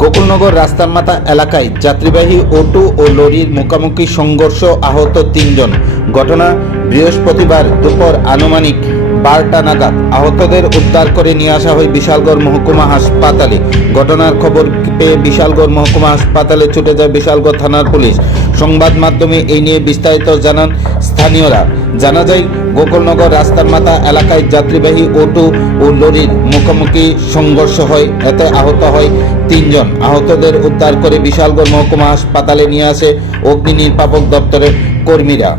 গোকুলনগর রাস্তার মাথা এলাকায় যাত্রীবাহী অটো ও লরির মুখোমুখি সংঘর্ষ, আহত 3 জন। ঘটনা বৃহস্পতিবার দুপুর আনুমানিক 12টা নাগাদ। আহতদের উদ্ধার করে নিয়ে আসা হয় বিশালগড় মহকুমা হাসপাতালে। ঘটনার খবর পেয়ে বিশালগড় মহকুমা হাসপাতালে ছুটে যায় বিশালগড় থানার পুলিশ। সংবাদ মাধ্যমে এই নিয়ে বিস্তারিত জানান স্থানীয়রা। জানা যায়, গোকুলনগর রাস্তার মাথা এলাকায় যাত্রীবাহী অটো ও লরির মুখোমুখি সংঘর্ষ হয়, এতে আহত হয় 3 জন। আহতদের উদ্ধার করে বিশালগড় মহকুমা হাসপাতালে নিয়ে আসে অগ্নি নির্বাপক দপ্তরের কর্মীরা।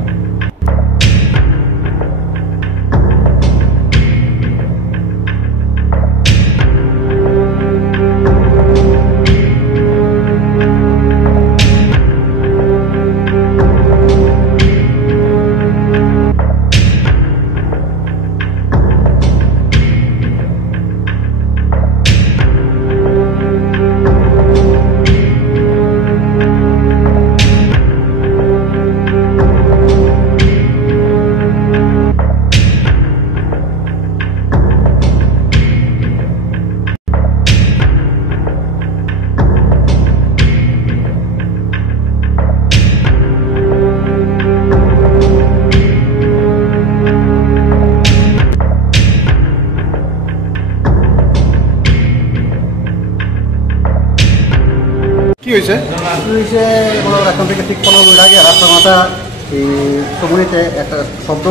কি হয়েছে? এখন থেকে ঠিক 15 মিনিট আগে রাস্তার মাথা এই কমিউনিতে একটা শব্দ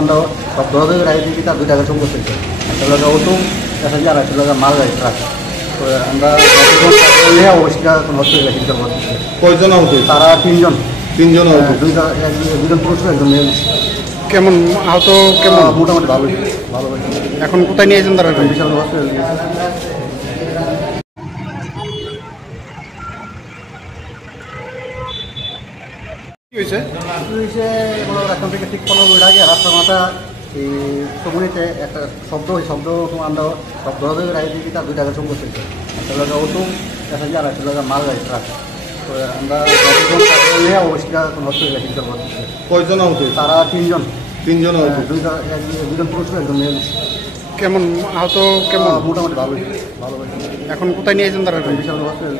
আমরা শব্দ হয়ে রাজনীতি তার 2 টাকা সংঘর্ষ হয়েছে। একটা লোক অটো প্যাসেঞ্জার আর একটা লোক মালগাড়ি ট্রাক। তো আমরা অবশ্যই হসপিটালে চিকিৎসা করতেছি। কয়জন আহত? তারা 3 জন। 3 জন আহত? 2 জন পুরুষ, 1 জন মেয়ে। কেমন আহত? কেমন? মোটামুটি ভালো। এখন কোথায় নিয়ে যান তারা? বিশাল হসপিটাল। কি হয়েছে? এখন থেকে ঠিক 15 মিনিট আগে রাস্তার মাথা এই কমিউনিতে একটা শব্দ আমরা শব্দ হয়ে রাজনীতি তার 2 টাকা সংঘর্ষ হয়েছে। একটা লোক অটো প্যাসেঞ্জার আর একটা লোক মালগাড়ি ট্রাক। তো আমরা অবশ্যই হসপিটালে চিকিৎসা করতেছি। কয়জন আহত? তারা 3 জন। 3 জন আহত? 2 জন পুরুষ, 1 জন মেয়ে। কেমন আহত? কেমন? মোটামুটি ভালো। এখন কোথায় নিয়ে যান তারা? বিশাল হসপিটাল।